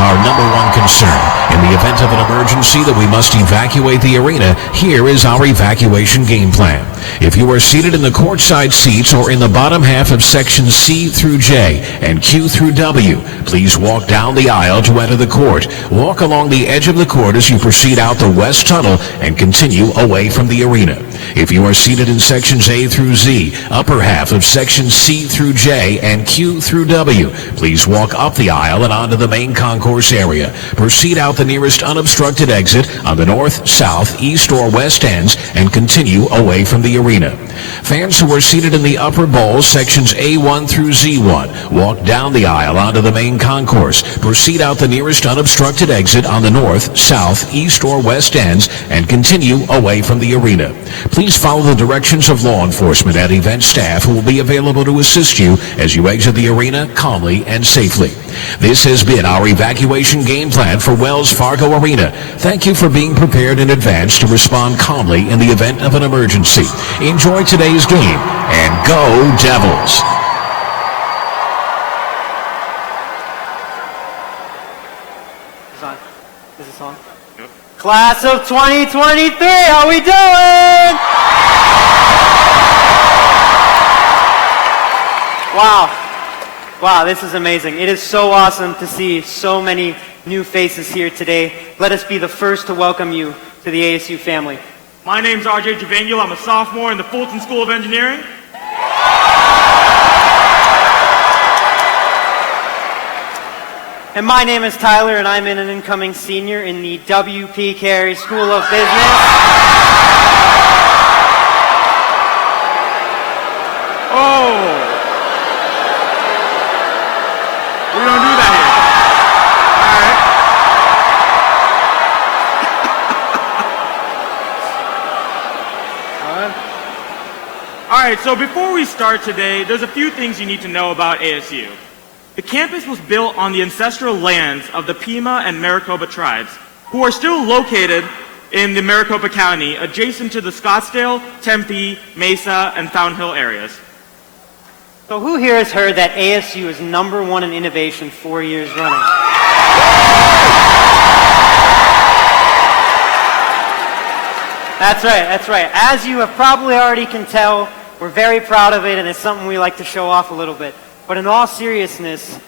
our #1 concern. In the event of an emergency that we must evacuate the arena, here is our evacuation game plan. If you are seated in the courtside seats or in the bottom half of sections C through J and Q through W, please walk down the aisle to enter the court. Walk along the edge of the court as you proceed out the west tunnel and continue away from the arena. If you are seated in sections A through Z, upper half of sections C through J and Q through W, please walk up the aisle and onto the main concourse area. Proceed out the nearest unobstructed exit on the north, south, east, or west ends and continue away from the arena. Fans who are seated in the upper bowl, sections A1 through Z1, walk down the aisle onto the main concourse. Proceed out the nearest unobstructed exit on the north, south, east, or west ends and continue away from the arena. Please follow the directions of law enforcement and event staff who will be available to assist you as you exit the arena calmly and safely. This has been our evacuation game plan for Wells Fargo Arena. Thank you for being prepared in advance to respond calmly in the event of an emergency. Enjoy today's game and go Devils! Is this on? Yep. Class of 2023, how we doing? Wow, this is amazing. It is so awesome to see so many new faces here today. Let us be the first to welcome you to the ASU family. My name's RJ Javangel. I'm a sophomore in the Fulton School of Engineering. And my name is Tyler, and I'm an incoming senior in the W.P. Carey School of Business. We don't do that here. All right, so before we start today, there's a few things you need to know about ASU. The campus was built on the ancestral lands of the Pima and Maricopa tribes, who are still located in the Maricopa County, adjacent to the Scottsdale, Tempe, Mesa, and Fountain Hill areas. So who here has heard that ASU is #1 in innovation 4 years running? That's right. As you have probably already can tell, we're very proud of it, and it's something we like to show off a little bit. But in all seriousness,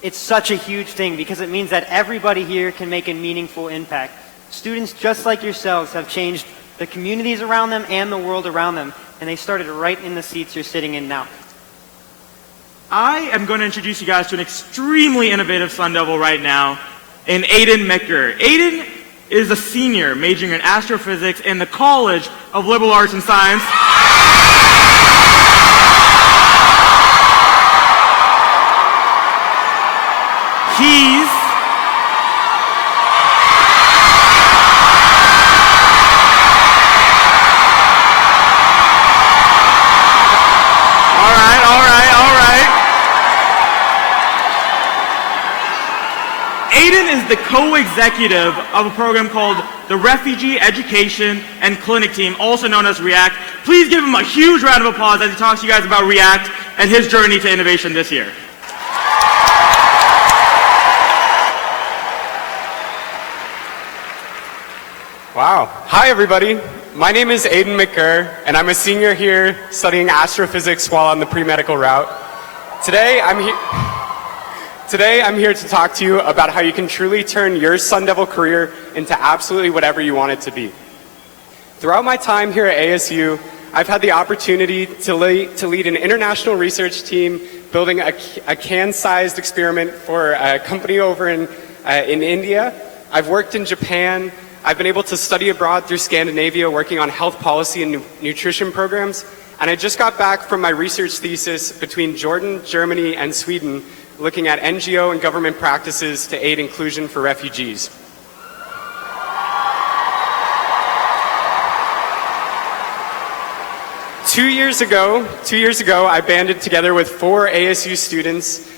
it's such a huge thing because it means that everybody here can make a meaningful impact. Students just like yourselves have changed the communities around them and the world around them, and they started right in the seats you're sitting in now. I am going to introduce you guys to an extremely innovative Sun Devil right now, in Aiden Micker. Aiden is a senior majoring in astrophysics in the College of Liberal Arts and Science. He's Aiden is the co-executive of a program called the Refugee Education and Clinic Team, also known as REACT. Please give him a huge round of applause as he talks to you guys about REACT and his journey to innovation this year. Wow. Hi, everybody. My name is Aiden McCurr, and I'm a senior here studying astrophysics while on the pre-medical route. Today, I'm here to talk to you about how you can truly turn your Sun Devil career into absolutely whatever you want it to be. Throughout my time here at ASU, I've had the opportunity to lead an international research team building a can-sized experiment for a company over in India. I've worked in Japan. I've been able to study abroad through Scandinavia, working on health policy and nutrition programs. And I just got back from my research thesis between Jordan, Germany, and Sweden, looking at NGO and government practices to aid inclusion for refugees. Two years ago, I banded together with 4 ASU students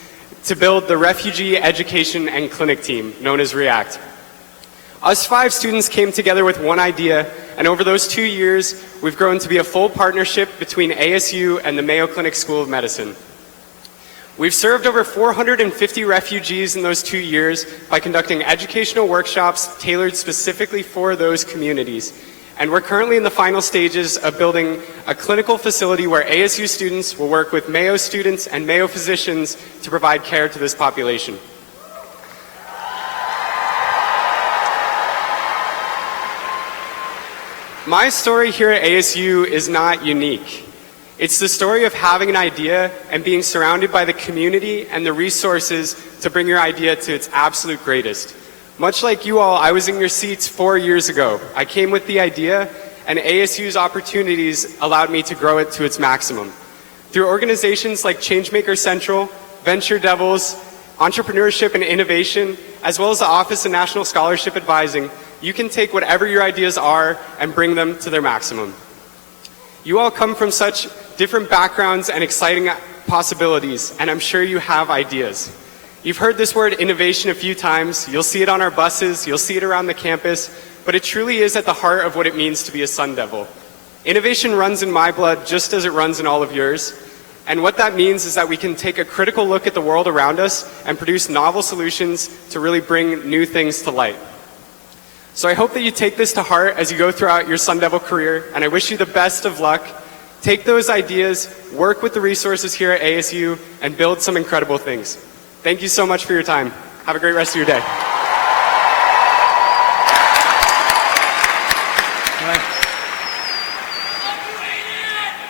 to build the Refugee Education and Clinic Team, known as REACT. Us 5 students came together with one idea, and over those 2 years, we've grown to be a full partnership between ASU and the Mayo Clinic School of Medicine. We've served over 450 refugees in those 2 years by conducting educational workshops tailored specifically for those communities. And we're currently in the final stages of building a clinical facility where ASU students will work with Mayo students and Mayo physicians to provide care to this population. My story here at ASU is not unique. It's the story of having an idea and being surrounded by the community and the resources to bring your idea to its absolute greatest. Much like you all, I was in your seats 4 years ago. I came with the idea, and ASU's opportunities allowed me to grow it to its maximum. Through organizations like Changemaker Central, Venture Devils, Entrepreneurship and Innovation, as well as the Office of National Scholarship Advising, you can take whatever your ideas are and bring them to their maximum. You all come from such different backgrounds and exciting possibilities, and I'm sure you have ideas. You've heard this word innovation a few times. You'll see it on our buses, you'll see it around the campus, but it truly is at the heart of what it means to be a Sun Devil. Innovation runs in my blood just as it runs in all of yours, and what that means is that we can take a critical look at the world around us and produce novel solutions to really bring new things to light. So I hope that you take this to heart as you go throughout your Sun Devil career, and I wish you the best of luck. Take those ideas, work with the resources here at ASU, and build some incredible things. Thank you so much for your time. Have a great rest of your day.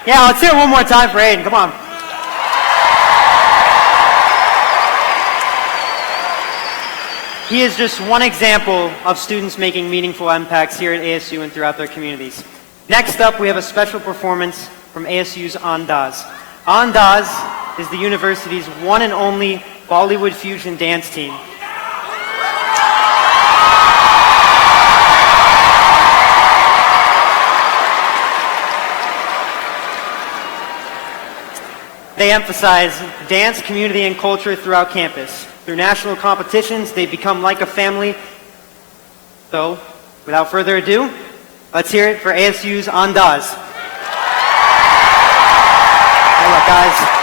Yeah, let's hear it one more time for Aiden. Come on. He is just one example of students making meaningful impacts here at ASU and throughout their communities. Next up, we have a special performance from ASU's Andaz. Andaz is the university's one and only Bollywood fusion dance team. They emphasize dance, community, and culture throughout campus. Through national competitions, they become like a family. So, without further ado, let's hear it for ASU's Andaz. Good luck, guys.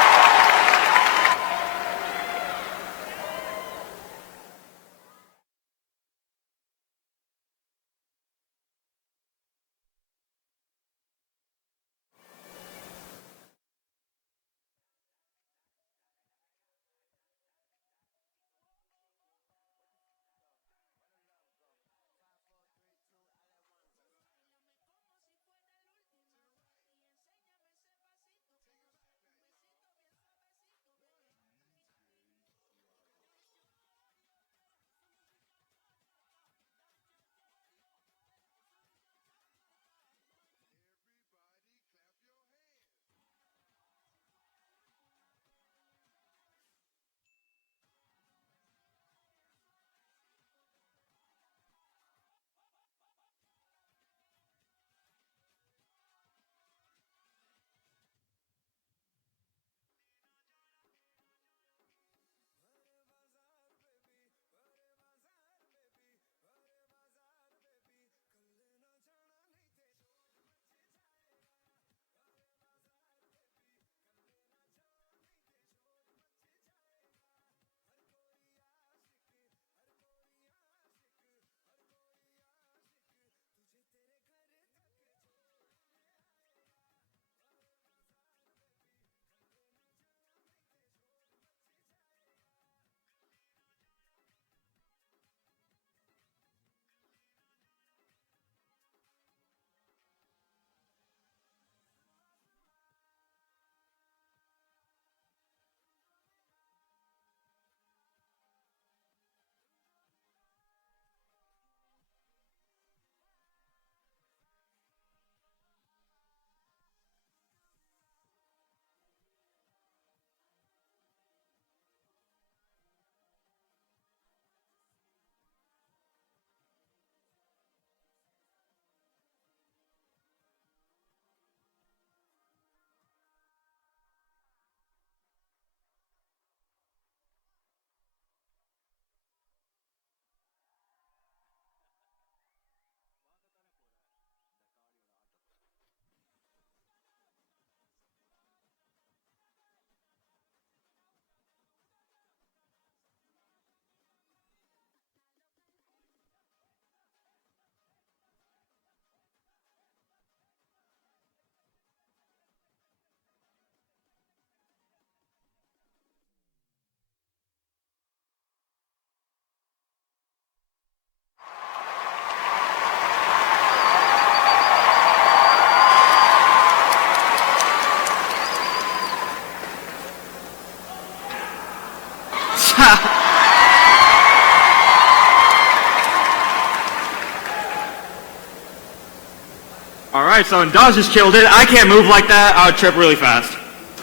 All right, so Dawes just killed it. I can't move like that. I would trip really fast.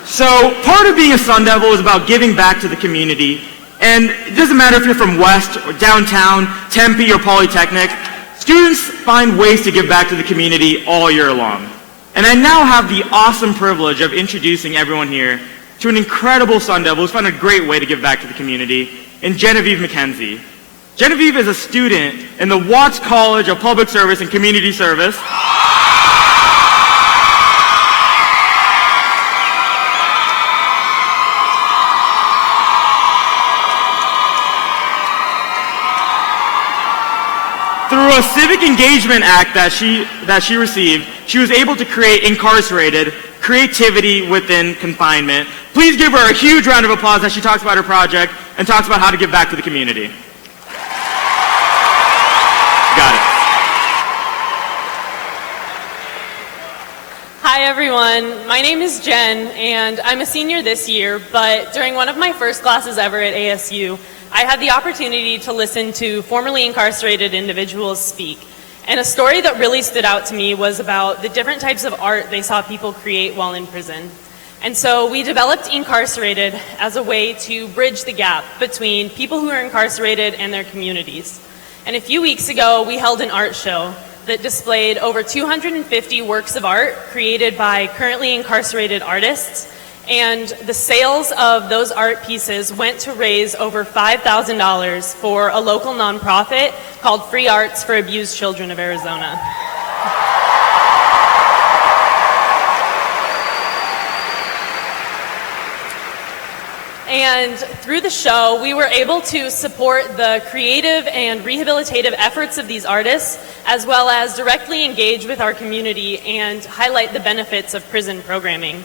So part of being a Sun Devil is about giving back to the community. And it doesn't matter if you're from West or downtown, Tempe or Polytechnic, students find ways to give back to the community all year long. And I now have the awesome privilege of introducing everyone here to an incredible Sun Devil who's found a great way to give back to the community, in Genevieve McKenzie. Genevieve is a student in the Watts College of Public Service and Community Service. Through a civic engagement act that she received, she was able to create Incarcerated, Creativity Within Confinement. Please give her a huge round of applause as she talks about her project and talks about how to give back to the community. Got it. Hi everyone, my name is Jen and I'm a senior this year, but during one of my first classes ever at ASU, I had the opportunity to listen to formerly incarcerated individuals speak. And a story that really stood out to me was about the different types of art they saw people create while in prison. And so we developed Incarcerated as a way to bridge the gap between people who are incarcerated and their communities. And a few weeks ago, we held an art show that displayed over 250 works of art created by currently incarcerated artists. And the sales of those art pieces went to raise over $5,000 for a local nonprofit called Free Arts for Abused Children of Arizona. And through the show, we were able to support the creative and rehabilitative efforts of these artists, as well as directly engage with our community and highlight the benefits of prison programming.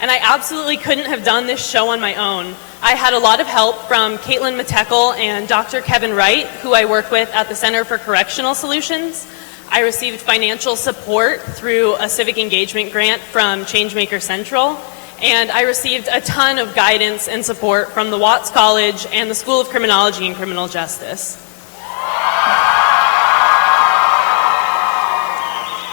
And I absolutely couldn't have done this show on my own. I had a lot of help from Caitlin Metekel and Dr. Kevin Wright, who I work with at the Center for Correctional Solutions. I received financial support through a civic engagement grant from Changemaker Central. And I received a ton of guidance and support from the Watts College and the School of Criminology and Criminal Justice.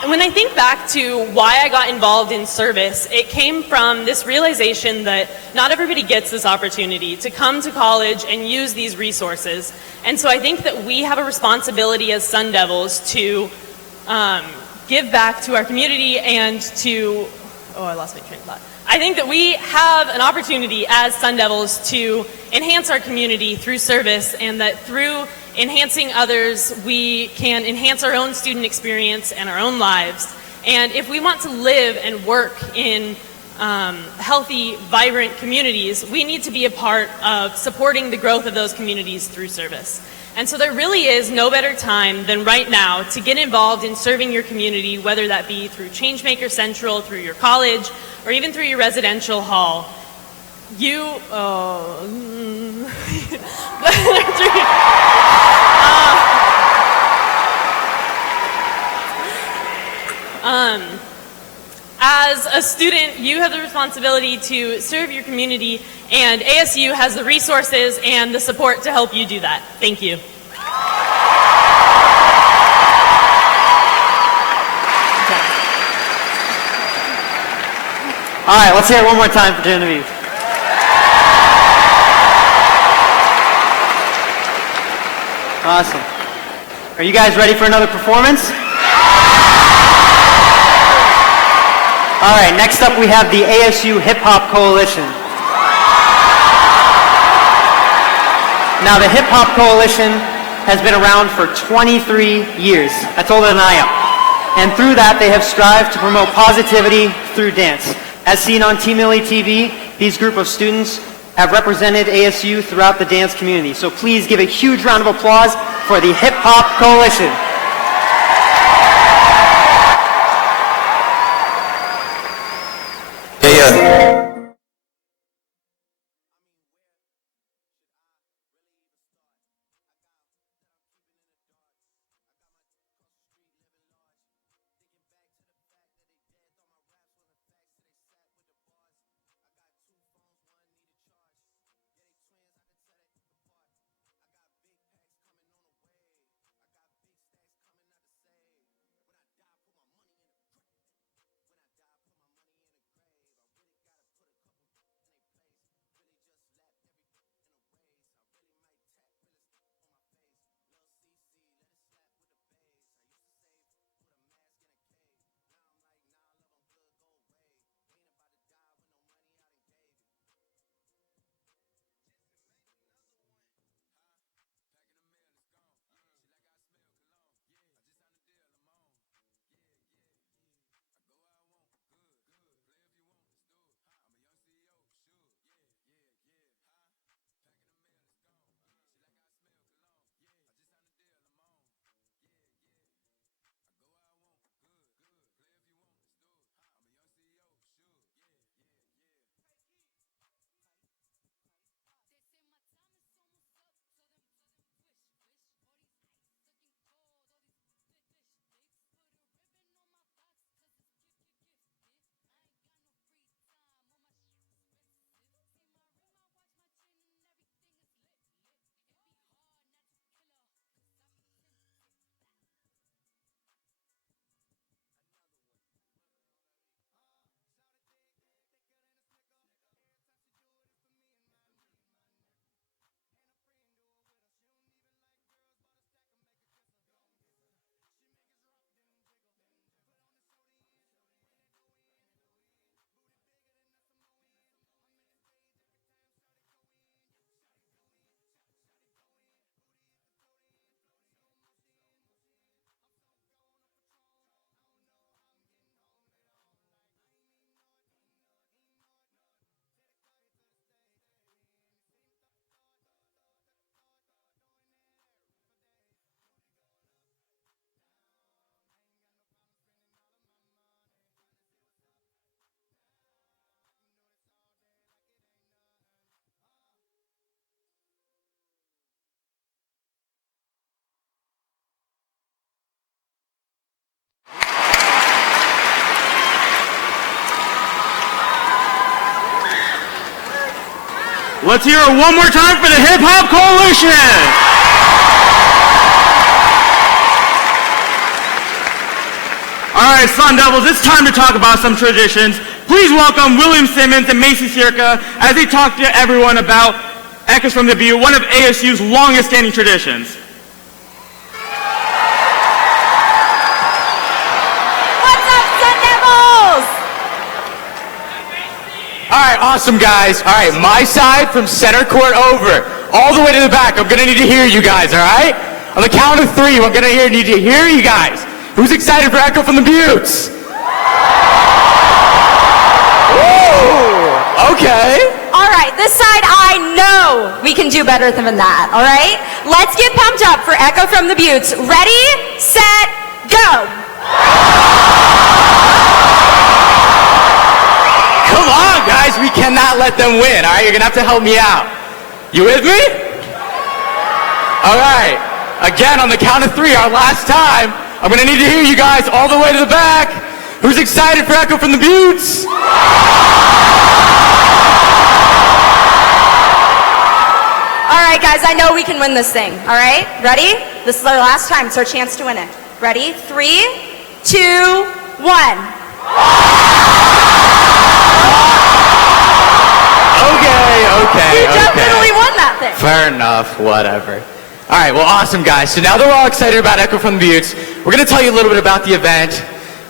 And when I think back to why I got involved in service, it came from this realization that not everybody gets this opportunity to come to college and use these resources. And so I think that we have a responsibility as Sun Devils to give back to our community and to, I lost my train of thought. I think that we have an opportunity as Sun Devils to enhance our community through service, and that through enhancing others, we can enhance our own student experience and our own lives. And if we want to live and work in healthy, vibrant communities, we need to be a part of supporting the growth of those communities through service. And so there really is no better time than right now to get involved in serving your community, whether that be through Changemaker Central, through your college, or even through your residential hall. As a student, you have the responsibility to serve your community, and ASU has the resources and the support to help you do that. Thank you. All right, let's hear it one more time for Genevieve. Awesome. Are you guys ready for another performance? All right, next up we have the ASU Hip Hop Coalition. Now the Hip Hop Coalition has been around for 23 years. That's older than I am. And through that they have strived to promote positivity through dance. As seen on Team Millie TV, these group of students have represented ASU throughout the dance community. So please give a huge round of applause for the Hip Hop Coalition. Let's hear it one more time for the Hip Hop Coalition. All right, Sun Devils, it's time to talk about some traditions. Please welcome William Simmons and Macy Circa as they talk to everyone about Echoes from the Butte, one of ASU's longest standing traditions. All right, awesome, guys. All right, my side from center court over, all the way to the back. I'm gonna need to hear you guys, all right? On the count of three, I'm gonna need to hear you guys. Who's excited for Echo from the Buttes? Ooh, okay. All right, this side, I know we can do better than that, all right? Let's get pumped up for Echo from the Buttes. Ready, set, go. Come on, guys, we cannot let them win, all right? You're gonna have to help me out. You with me? All right, again, on the count of three, our last time, I'm gonna need to hear you guys all the way to the back. Who's excited for Echo from the Buttes? All right, guys, I know we can win this thing, all right? Ready? This is our last time. It's our chance to win it. Ready? 3, 2, 1. Okay. You definitely won that thing. Fair enough, whatever. All right, well, awesome, guys. So now that we're all excited about Echo from the Buttes, we're going to tell you a little bit about the event,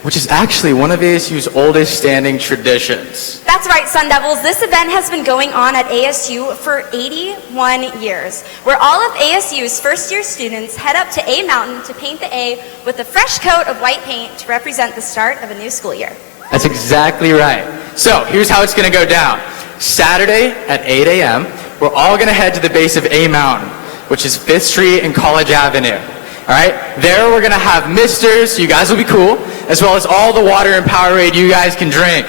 which is actually one of ASU's oldest standing traditions. That's right, Sun Devils. This event has been going on at ASU for 81 years, where all of ASU's first-year students head up to A Mountain to paint the A with a fresh coat of white paint to represent the start of a new school year. That's exactly right. So here's how it's going to go down. Saturday at 8 a.m., we're all going to head to the base of A Mountain, which is 5th Street and College Avenue. All right? There we're going to have misters, so you guys will be cool, as well as all the water and Powerade you guys can drink.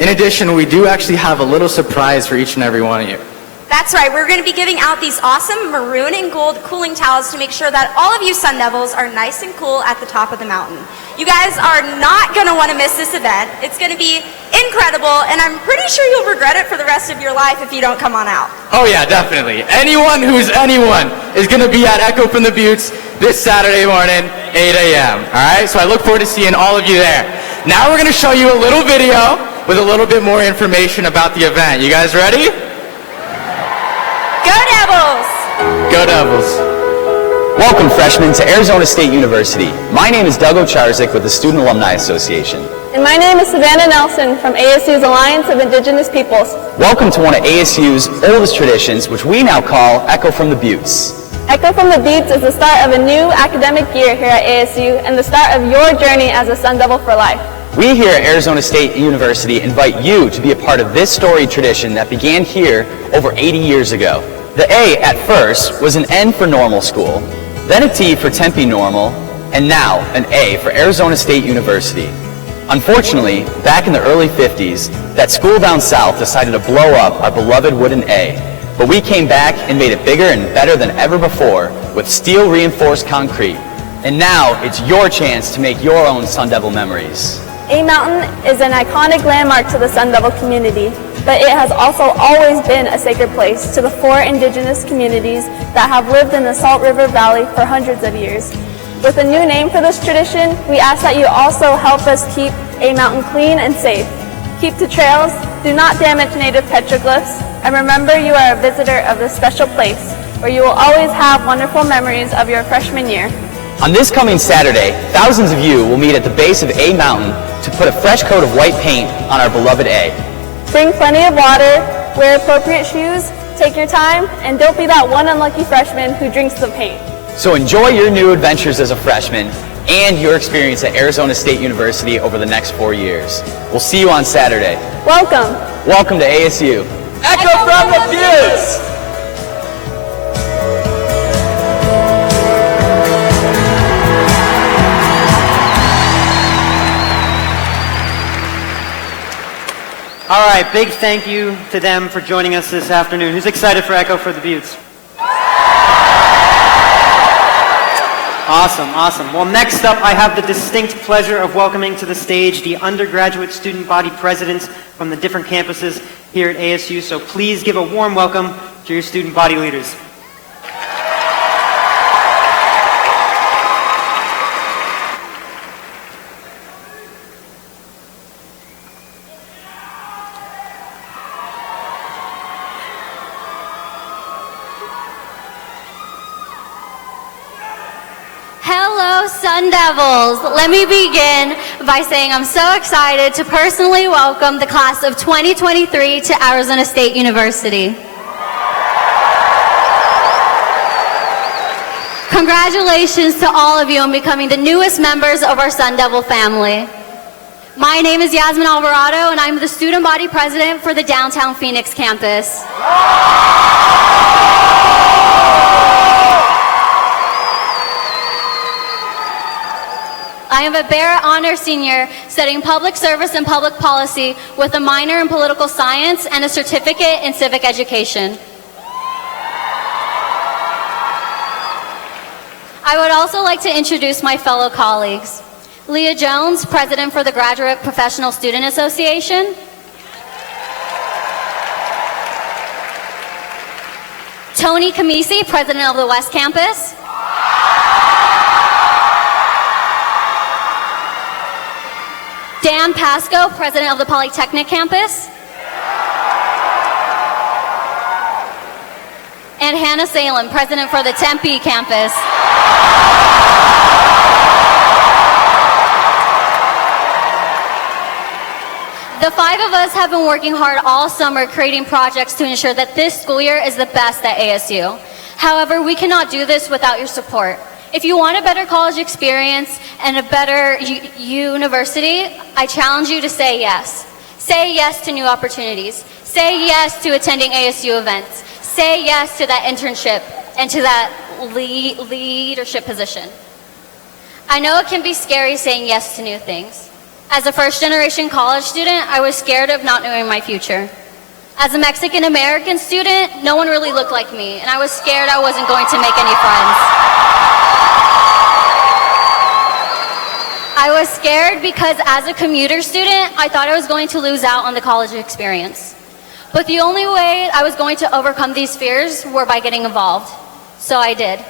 In addition, we do actually have a little surprise for each and every one of you. That's right. We're going to be giving out these awesome maroon and gold cooling towels to make sure that all of you Sun Devils are nice and cool at the top of the mountain. You guys are not going to want to miss this event. It's going to be incredible, and I'm pretty sure you'll regret it for the rest of your life if you don't come on out. Oh yeah, definitely. Anyone who's anyone is going to be at Echo from the Buttes this Saturday morning, 8 a.m. All right? So I look forward to seeing all of you there. Now we're going to show you a little video with a little bit more information about the event. You guys ready? Go Devils! Go Devils. Welcome, freshmen, to Arizona State University. My name is Doug Ocharzik with the Student Alumni Association. And my name is Savannah Nelson from ASU's Alliance of Indigenous Peoples. Welcome to one of ASU's oldest traditions, which we now call Echo from the Buttes. Echo from the Buttes is the start of a new academic year here at ASU and the start of your journey as a Sun Devil for life. We here at Arizona State University invite you to be a part of this storied tradition that began here over 80 years ago. The A at first was an N for normal school, then a T for Tempe Normal, and now an A for Arizona State University. Unfortunately, back in the early 50s, that school down south decided to blow up our beloved wooden A. But we came back and made it bigger and better than ever before with steel reinforced concrete. And now it's your chance to make your own Sun Devil memories. A Mountain is an iconic landmark to the Sun Devil community, but it has also always been a sacred place to the 4 indigenous communities that have lived in the Salt River Valley for hundreds of years. With a new name for this tradition, we ask that you also help us keep A Mountain clean and safe. Keep the trails, do not damage native petroglyphs, and remember you are a visitor of this special place, where you will always have wonderful memories of your freshman year. On this coming Saturday, thousands of you will meet at the base of A Mountain to put a fresh coat of white paint on our beloved A. Bring plenty of water, wear appropriate shoes, take your time, and don't be that one unlucky freshman who drinks the paint. So enjoy your new adventures as a freshman and your experience at Arizona State University over the next 4 years. We'll see you on Saturday. Welcome. Welcome to ASU. Echo from the Buttes! All right, big thank you to them for joining us this afternoon. Who's excited for Echo for the Buttes? Awesome, awesome. Well, next up, I have the distinct pleasure of welcoming to the stage the undergraduate student body presidents from the different campuses here at ASU, so please give a warm welcome to your student body leaders. Hello, Sun Devils. Let me begin by saying I'm so excited to personally welcome the class of 2023 to Arizona State University. Congratulations to all of you on becoming the newest members of our Sun Devil family. My name is Yasmin Alvarado, and I'm the student body president for the downtown Phoenix campus. I am a Barrett Honor Senior studying public service and public policy with a minor in political science and a certificate in civic education. I would also like to introduce my fellow colleagues. Leah Jones, President for the Graduate Professional Student Association. Tony Camisi, President of the West Campus. Dan Pasco, President of the Polytechnic Campus. And Hannah Salem, President for the Tempe Campus. The five of us have been working hard all summer creating projects to ensure that this school year is the best at ASU. However, we cannot do this without your support. If you want a better college experience and a better university, I challenge you to say yes. Say yes to new opportunities. Say yes to attending ASU events. Say yes to that internship and to that leadership position. I know it can be scary saying yes to new things. As a first-generation college student, I was scared of not knowing my future. As a Mexican-American student, no one really looked like me, and I was scared I wasn't going to make any friends. I was scared because as a commuter student, I thought I was going to lose out on the college experience. But the only way I was going to overcome these fears were by getting involved. So I did.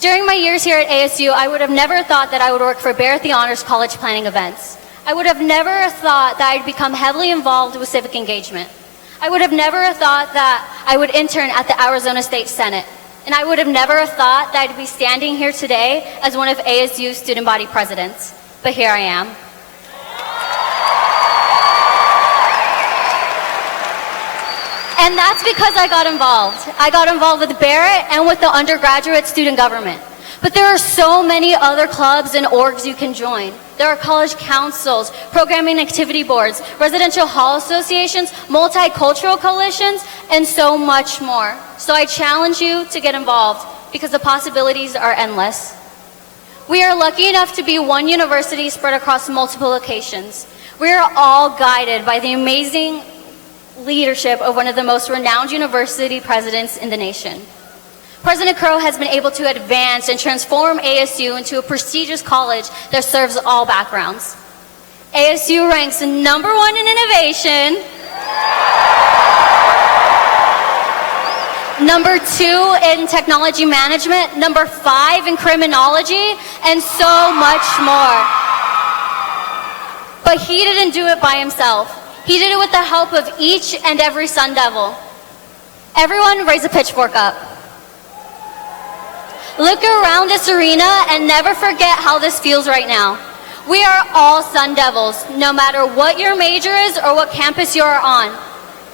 During my years here at ASU, I would have never thought that I would work for Barrett the Honors College planning events. I would have never thought that I'd become heavily involved with civic engagement. I would have never thought that I would intern at the Arizona State Senate. And I would have never thought that I'd be standing here today as one of ASU's student body presidents. But here I am. And that's because I got involved. I got involved with Barrett and with the undergraduate student government. But there are so many other clubs and orgs you can join. There are college councils, programming activity boards, residential hall associations, multicultural coalitions, and so much more. So I challenge you to get involved because the possibilities are endless. We are lucky enough to be one university spread across multiple locations. We are all guided by the amazing leadership of one of the most renowned university presidents in the nation. President Crow has been able to advance and transform ASU into a prestigious college that serves all backgrounds. ASU ranks #1 in innovation, #2 in technology management, #5 in criminology, and so much more. But he didn't do it by himself. He did it with the help of each and every Sun Devil. Everyone raise a pitchfork up. Look around this arena and never forget how this feels right now. We are all Sun Devils, no matter what your major is or what campus you are on.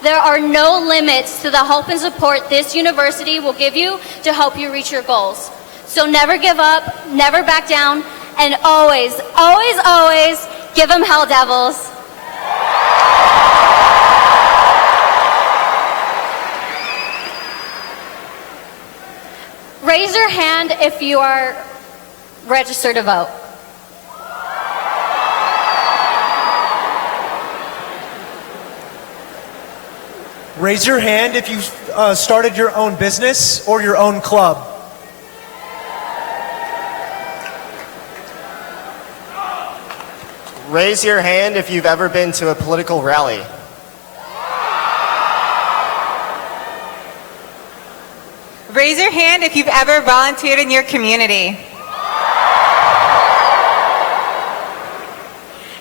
There are no limits to the help and support this university will give you to help you reach your goals. So never give up, never back down, and always, always, always give them hell, Devils. Raise your hand if you are registered to vote. Raise your hand if you started your own business or your own club. Raise your hand if you've ever been to a political rally. Raise your hand if you've ever volunteered in your community.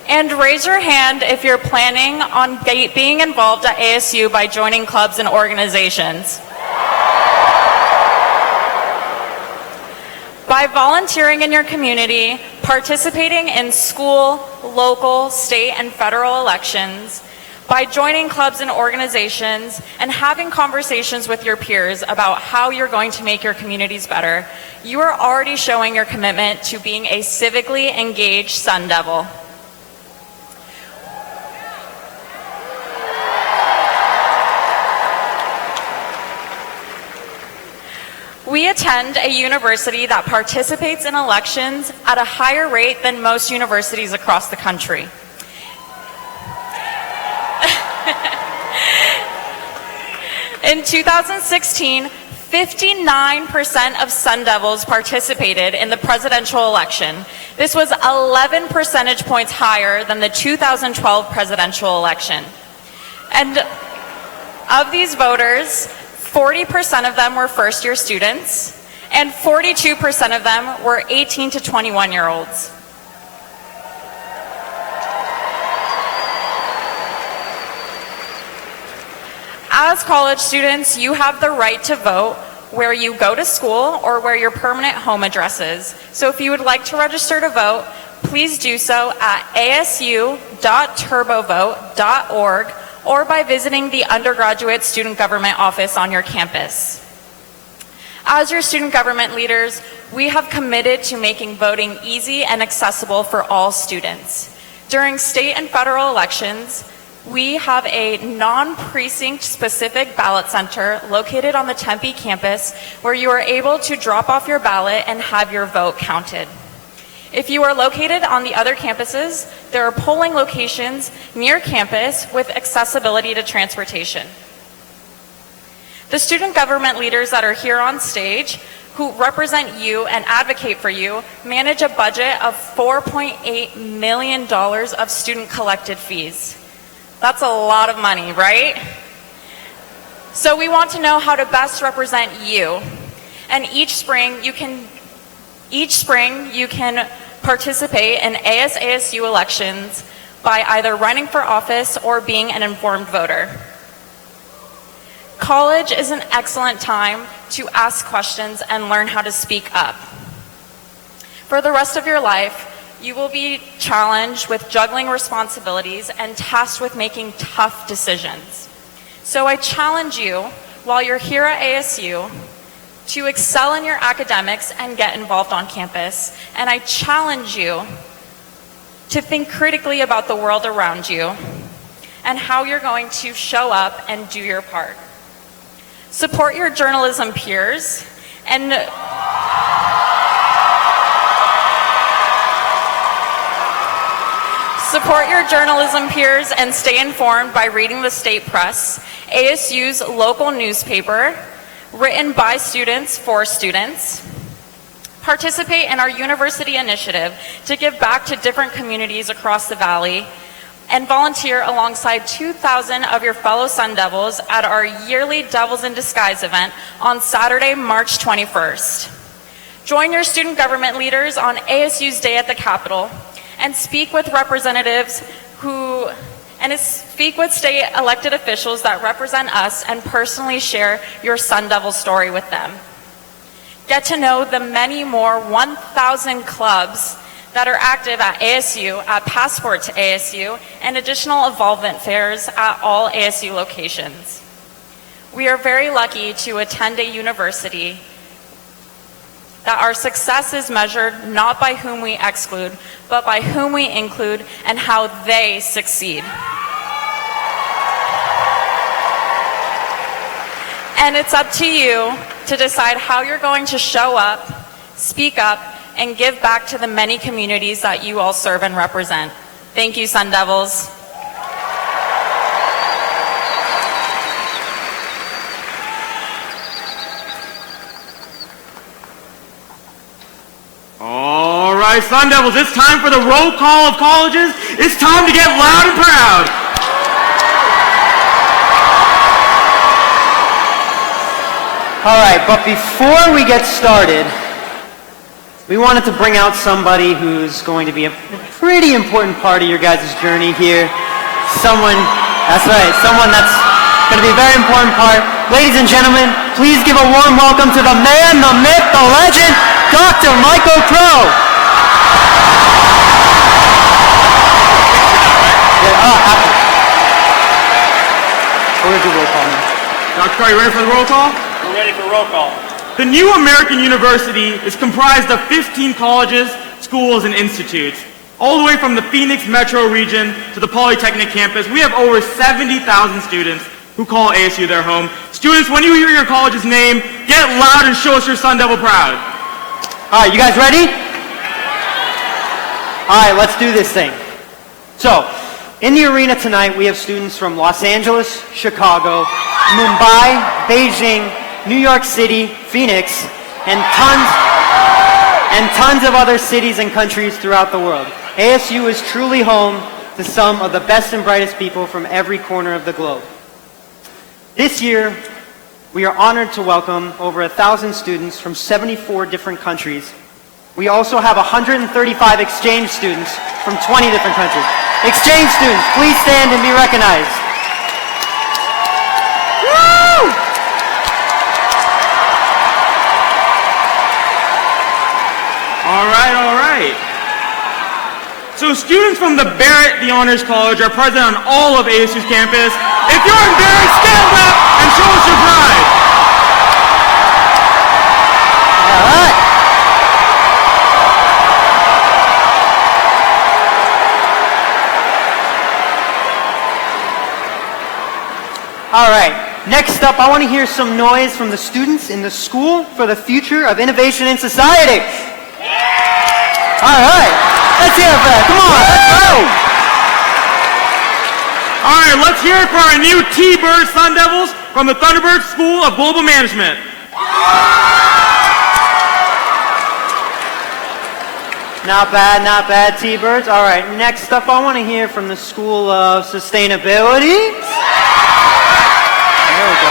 And raise your hand if you're planning on being involved at ASU by joining clubs and organizations. By volunteering in your community, participating in school, local, state, and federal elections, by joining clubs and organizations, and having conversations with your peers about how you're going to make your communities better, you are already showing your commitment to being a civically engaged Sun Devil. We attend a university that participates in elections at a higher rate than most universities across the country. In 2016, 59% of Sun Devils participated in the presidential election. This was 11 percentage points higher than the 2012 presidential election. And of these voters, 40% of them were first-year students, and 42% of them were 18 to 21-year-olds. As college students, you have the right to vote where you go to school or where your permanent home address is. So if you would like to register to vote, please do so at asu.turbovote.org or by visiting the undergraduate student government office on your campus. As your student government leaders, we have committed to making voting easy and accessible for all students. During state and federal elections, we have a non-precinct specific ballot center located on the Tempe campus where you are able to drop off your ballot and have your vote counted. If you are located on the other campuses, there are polling locations near campus with accessibility to transportation. The student government leaders that are here on stage, who represent you and advocate for you, manage a budget of $4.8 million of student collected fees. That's a lot of money, right? So we want to know how to best represent you. And each spring you can participate in ASU elections by either running for office or being an informed voter. College is an excellent time to ask questions and learn how to speak up. For the rest of your life, you will be challenged with juggling responsibilities and tasked with making tough decisions. So I challenge you, while you're here at ASU, to excel in your academics and get involved on campus. And I challenge you to think critically about the world around you and how you're going to show up and do your part. Support your journalism peers and stay informed by reading the state press, ASU's local newspaper, written by students for students. Participate in our university initiative to give back to different communities across the valley, and volunteer alongside 2,000 of your fellow Sun Devils at our yearly Devils in Disguise event on Saturday, March 21st. Join your student government leaders on ASU's Day at the Capitol and speak with representatives speak with state elected officials that represent us and personally share your Sun Devil story with them. Get to know the many more 1,000 clubs that are active at ASU, at Passport to ASU, and additional involvement fairs at all ASU locations. We are very lucky to attend a university that our success is measured not by whom we exclude, but by whom we include and how they succeed. And it's up to you to decide how you're going to show up, speak up, and give back to the many communities that you all serve and represent. Thank you, Sun Devils. All right, Sun Devils, it's time for the roll call of colleges. It's time to get loud and proud. All right, but before we get started, we wanted to bring out somebody who's going to be a pretty important part of your guys' journey here. Someone that's going to be a very important part. Ladies and gentlemen, please give a warm welcome to the man, the myth, the legend, Dr. Michael Crow. We're going to do roll call now. Dr. Crow, you ready for the roll call? We're ready for roll call. The new American University is comprised of 15 colleges, schools, and institutes. All the way from the Phoenix metro region to the Polytechnic campus, we have over 70,000 students who call ASU their home. Students, when you hear your college's name, get loud and show us your Sun Devil proud. All right, you guys ready? All right, let's do this thing. So, in the arena tonight, we have students from Los Angeles, Chicago, Mumbai, Beijing, New York City, Phoenix, and tons of other cities and countries throughout the world. ASU is truly home to some of the best and brightest people from every corner of the globe. This year, we are honored to welcome over 1,000 students from 74 different countries. We also have 135 exchange students from 20 different countries. Exchange students, please stand and be recognized. Woo! All right. So students from the Barrett The Honors College are present on all of ASU's campus. If you're in Barrett, stand up and show us your pride. All right. All right, next up, I want to hear some noise from the students in the School for the Future of Innovation in Society. All right, let's hear it for that. Come on, let's go. All right, let's hear it for our new T-Bird Sun Devils from the Thunderbird School of Global Management. Not bad, T-Birds. All right, next up, I want to hear from the School of Sustainability. There we go.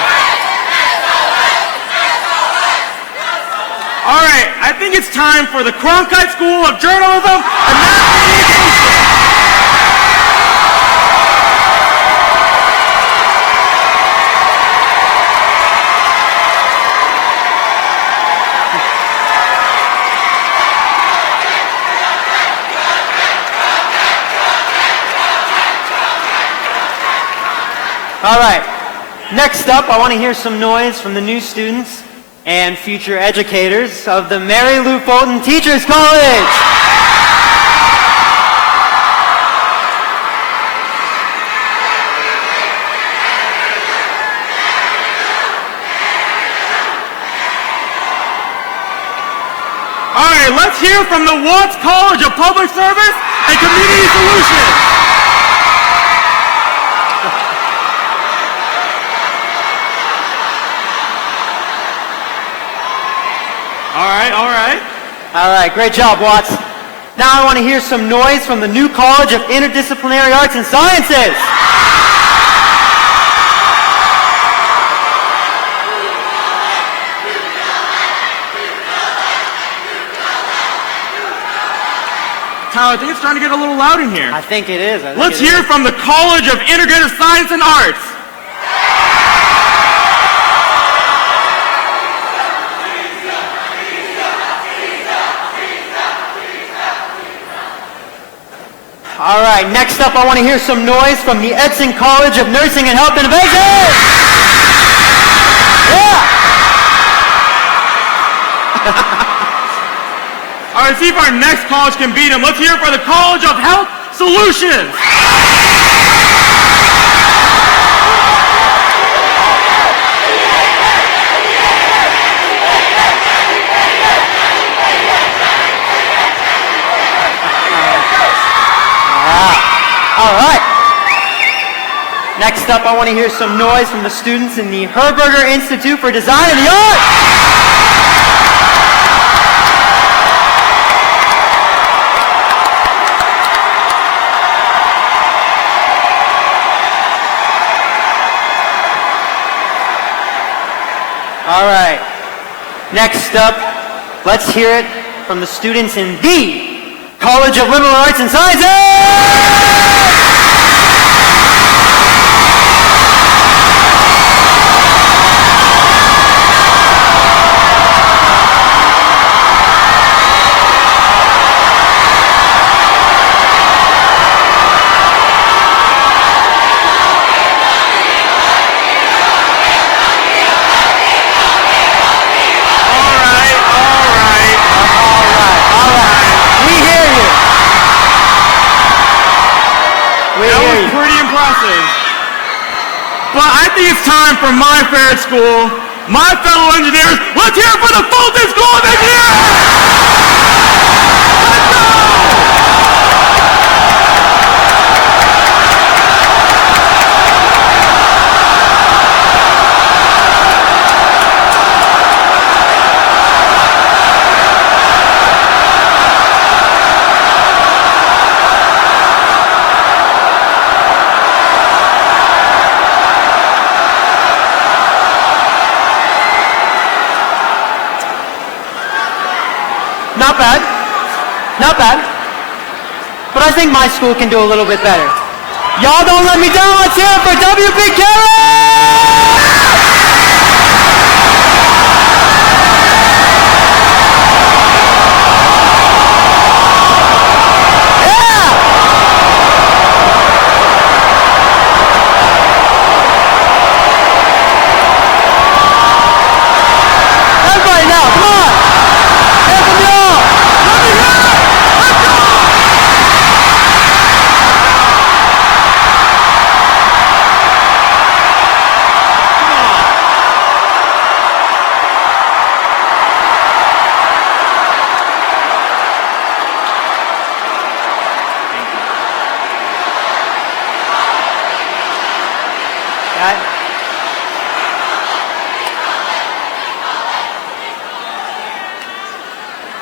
All right, I think it's time for the Cronkite School of Journalism and Mass Communication. All right, next up, I want to hear some noise from the new students and future educators of the Mary Lou Fulton Teachers College. All right, let's hear from the Watts College of Public Service and Community Solutions. All right, great job, Watts. Now I want to hear some noise from the new College of Interdisciplinary Arts and Sciences. Tyler, I think it's starting to get a little loud in here. I think it is. Let's hear from the College of Integrative Science and Arts. All right, next up, I want to hear some noise from the Edson College of Nursing and Health Innovation. Yeah. All right, see if our next college can beat them. Let's hear it for the College of Health Solutions. All right. Next up, I want to hear some noise from the students in the Herberger Institute for Design and the Arts. All right. Next up, let's hear it from the students in the College of Liberal Arts and Sciences! But I think it's time for my favorite school, my fellow engineers. Let's hear it for the Fulton School of Engineering! Let's go! Not bad. Not bad. But I think my school can do a little bit better. Y'all don't let me down. Let's hear it for WP Carey!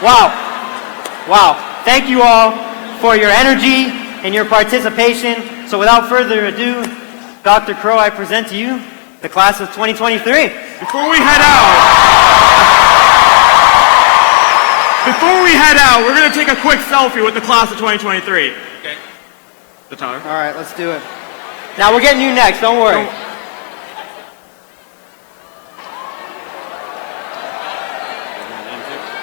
Wow. Wow. Thank you all for your energy and your participation. So without further ado, Dr. Crow, I present to you the class of 2023. Before we head out, we're going to take a quick selfie with the class of 2023. Okay. The Tyler. All right, let's do it. Now we're getting you next. Don't worry.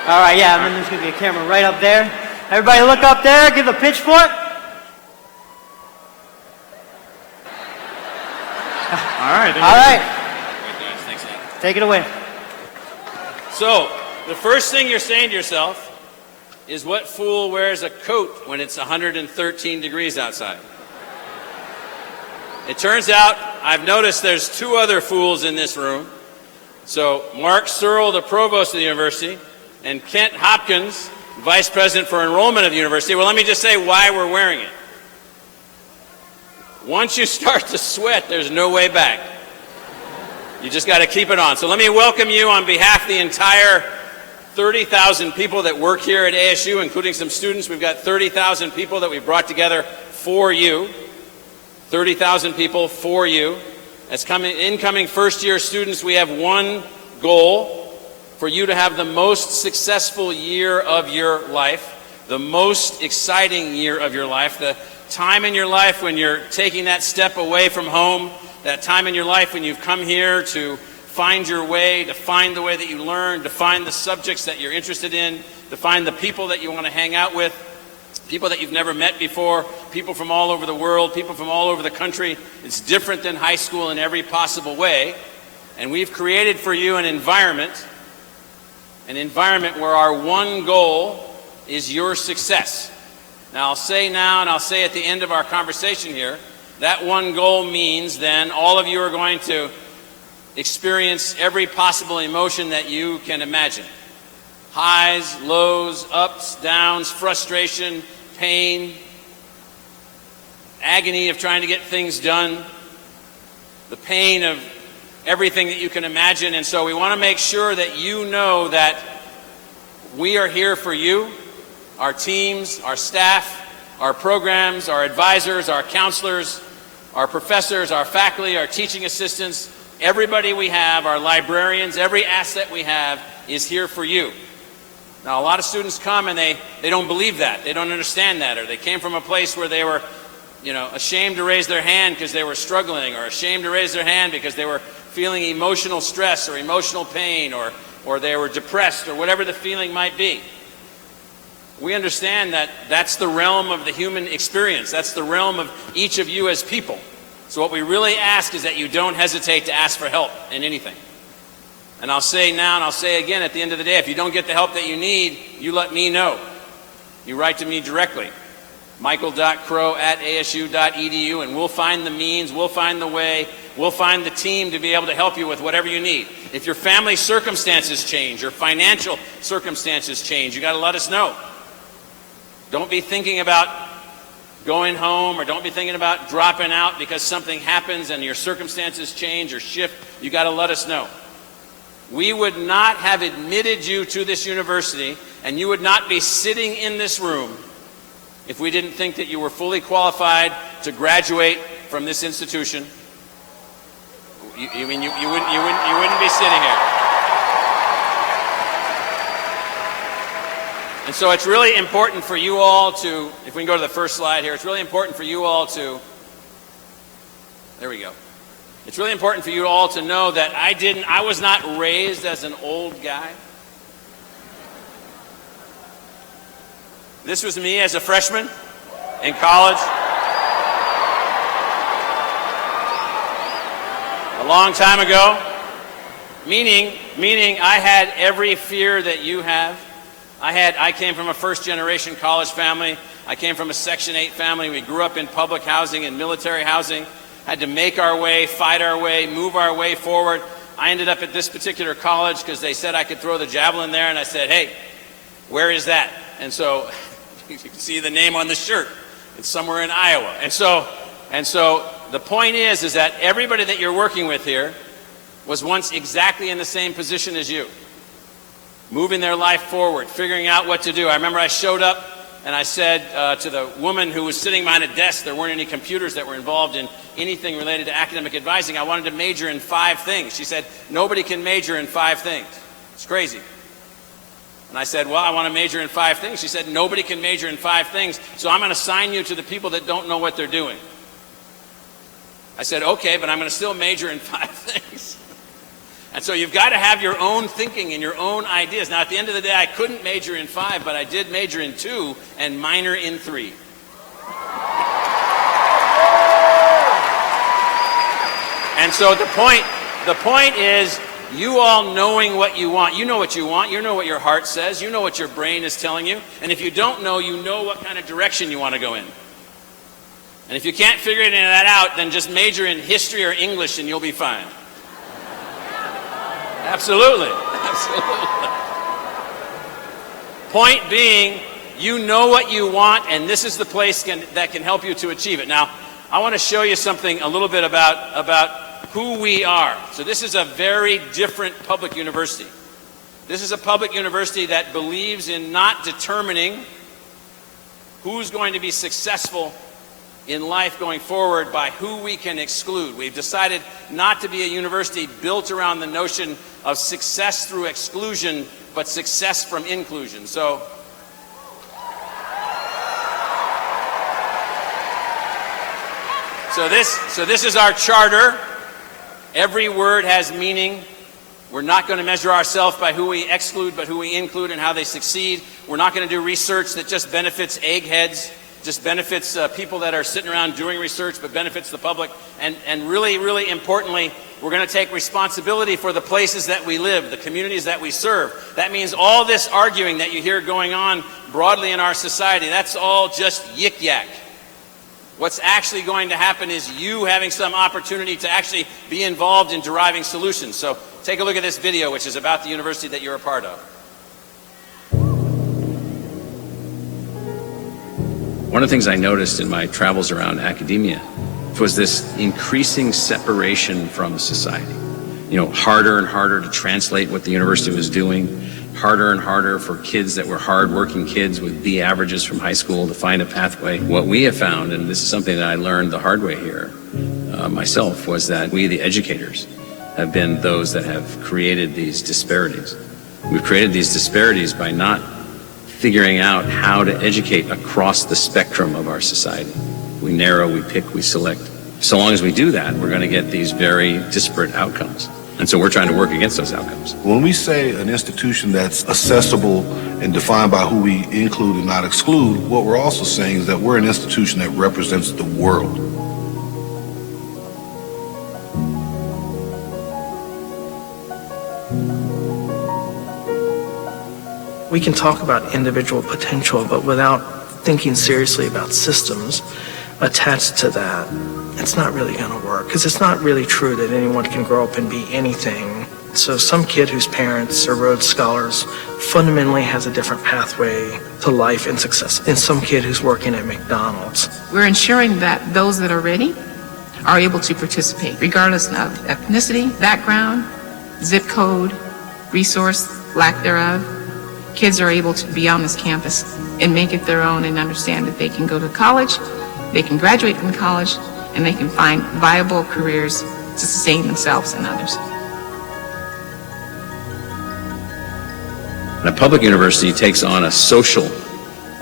All right, yeah, and then there's going to be a camera right up there. Everybody look up there, give a pitchfork. All right. All right. Take it away. So, the first thing you're saying to yourself is, what fool wears a coat when it's 113 degrees outside? It turns out, I've noticed there's two other fools in this room. So, Mark Searle, the provost of the university, and Kent Hopkins, vice president for enrollment of the university. Well, let me just say why we're wearing it. Once you start to sweat, there's no way back. You just got to keep it on. So let me welcome you on behalf of the entire 30,000 people that work here at ASU, including some students. We've got 30,000 people that we've brought together for you. 30,000 people for you. As incoming first-year students, we have one goal: for you to have the most successful year of your life, the most exciting year of your life, the time in your life when you're taking that step away from home, that time in your life when you've come here to find your way, to find the way that you learn, to find the subjects that you're interested in, to find the people that you want to hang out with, people that you've never met before, people from all over the world, people from all over the country. It's different than high school in every possible way. And we've created for you an environment where our one goal is your success. Now, I'll say now and I'll say at the end of our conversation here, that one goal means then all of you are going to experience every possible emotion that you can imagine. Highs, lows, ups, downs, frustration, pain, agony of trying to get things done, the pain of everything that you can imagine. And so we want to make sure that you know that we are here for you, our teams, our staff, our programs, our advisors, our counselors, our professors, our faculty, our teaching assistants, everybody we have, our librarians, every asset we have is here for you. Now, a lot of students come and they don't believe that. They don't understand that, or they came from a place where they were, ashamed to raise their hand because they were struggling, or ashamed to raise their hand because they were feeling emotional stress or emotional pain, or they were depressed, or whatever the feeling might be. We understand that that's the realm of the human experience. That's the realm of each of you as people. So what we really ask is that you don't hesitate to ask for help in anything. And I'll say now and I'll say again at the end of the day, if you don't get the help that you need, you let me know. You write to me directly, michael.crow@asu.edu, and we'll find the means, we'll find the way, we'll find the team to be able to help you with whatever you need. If your family circumstances change, or financial circumstances change, you got to let us know. Don't be thinking about going home, or don't be thinking about dropping out because something happens and your circumstances change or shift. You got to let us know. We would not have admitted you to this university, and you would not be sitting in this room if we didn't think that you were fully qualified to graduate from this institution. You wouldn't be sitting here. And so it's really important for you all to, if we can go to the first slide here, it's really important for you all to, there we go. It's really important for you all to know that I was not raised as an old guy. This was me as a freshman in college. A long time ago. Meaning I had every fear that you have. I came from a first-generation college family. I came from a Section 8 family. We grew up in public housing and military housing. Had to make our way, fight our way, move our way forward. I ended up at this particular college because they said I could throw the javelin there, and I said, hey, where is that? And so you can see the name on the shirt. It's somewhere in Iowa. And so the point is that everybody that you're working with here was once exactly in the same position as you, moving their life forward, figuring out what to do. I remember I showed up and I said to the woman who was sitting behind a desk, there weren't any computers that were involved in anything related to academic advising, I wanted to major in 5 things. She said, nobody can major in 5 things. It's crazy. And I said, well, I want to major in 5 things. She said, nobody can major in 5 things, so I'm going to assign you to the people that don't know what they're doing. I said, okay, but I'm going to still major in 5 things. And so you've got to have your own thinking and your own ideas. Now, at the end of the day, I couldn't major in 5, but I did major in 2 and minor in 3. And so the point is, you all knowing what you want. You know what you want. You know what your heart says. You know what your brain is telling you. And if you don't know, you know what kind of direction you want to go in. And if you can't figure any of that out, then just major in history or English and you'll be fine. Absolutely. Absolutely. Point being, you know what you want, and this is the place that can help you to achieve it. Now, I want to show you something a little bit about who we are. So this is a very different public university. This is a public university that believes in not determining who's going to be successful in life going forward by who we can exclude. We've decided not to be a university built around the notion of success through exclusion, but success from inclusion. So this is our charter. Every word has meaning. We're not going to measure ourselves by who we exclude, but who we include and how they succeed. We're not going to do research that just benefits eggheads, just benefits people that are sitting around doing research, but benefits the public. And really, really importantly, we're going to take responsibility for the places that we live, the communities that we serve. That means all this arguing that you hear going on broadly in our society, that's all just yik-yak. What's actually going to happen is you having some opportunity to actually be involved in deriving solutions. So take a look at this video, which is about the university that you're a part of. One of the things I noticed in my travels around academia was this increasing separation from society. You know, harder and harder to translate what the university was doing, harder and harder for kids that were hard-working kids with B averages from high school to find a pathway. What we have found, and this is something that I learned the hard way here myself, was that we, the educators, have been those that have created these disparities. We've created these disparities by not figuring out how to educate across the spectrum of our society. We narrow, we pick, we select. So long as we do that, we're going to get these very disparate outcomes. And so we're trying to work against those outcomes. When we say an institution that's accessible and defined by who we include and not exclude, what we're also saying is that we're an institution that represents the world. We can talk about individual potential, but without thinking seriously about systems attached to that, it's not really going to work, because it's not really true that anyone can grow up and be anything. So some kid whose parents are Rhodes Scholars fundamentally has a different pathway to life and success than some kid who's working at McDonald's. We're ensuring that those that are ready are able to participate, regardless of ethnicity, background, zip code, resource, lack thereof. Kids are able to be on this campus and make it their own and understand that they can go to college, they can graduate from college, and they can find viable careers to sustain themselves and others. And a public university takes on a social